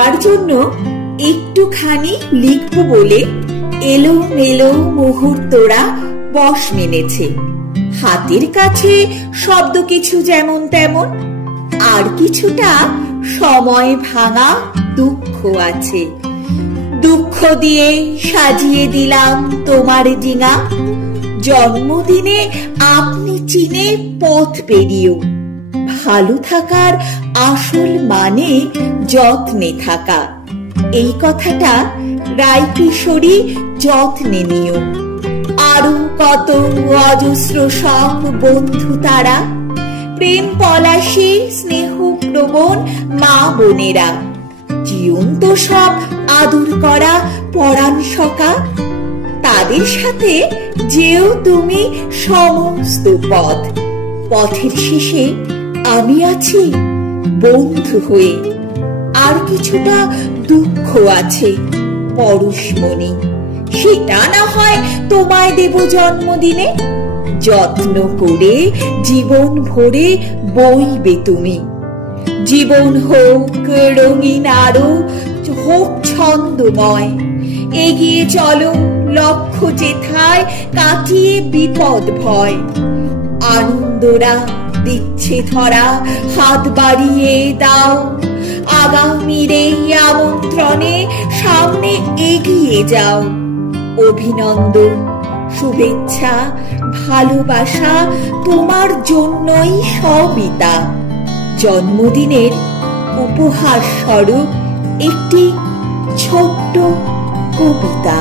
তোমার জন্য একটুখানি লিখবো বলে এলোমেলো মুহূর্তরা বশ মেনেছে। হাতের কাছে শব্দ কিছু যেমন তেমন, আর কিছুটা সময় ভাঙা দুঃখ আছে। দুঃখ দিয়ে সাজিয়ে দিলাম তোমার ডিঙা, জন্মদিনে আপনি চিনে পথ পেরিও। ভালো থাকার আসল মানে যত্নে থাকা, এই কথাটা রায়কিশোরী যত্নে নিও। আরো কত অজস্র সব বন্ধু তারা, প্রেম পলাশী স্নেহ প্রবণ মা বোনেরা, জীবন্ত সব আদর করা পরাণ সখা। তাদের সাথে যেও তুমি সমস্ত পথ, পথের শেষে আমি আছি বন্ধু হয়ে। আর কিছুটা দুঃখ আছে পরশমণি, সেটা না হয় তোমায় দেব জন্মদিনে। যত্ন করে জীবন ভরে বইবে তুমি। জীবন হোক রঙিন, আরো হোক ছন্দময়। এগিয়ে চলো লক্ষ্য যেথায়, কাটিয়ে বিপদ ভয়। আনন্দরা দিচ্ছে ধরা, হাত বাড়িয়ে দাও। আগামীর এই আমন্ত্রণে সামনে এগিয়ে যাও। অভিনন্দন, শুভেচ্ছা, ভালোবাসা তোমার জন্যই সবিতা। জন্মদিনের উপহার স্বরূপ একটি ছোট্ট কবিতা।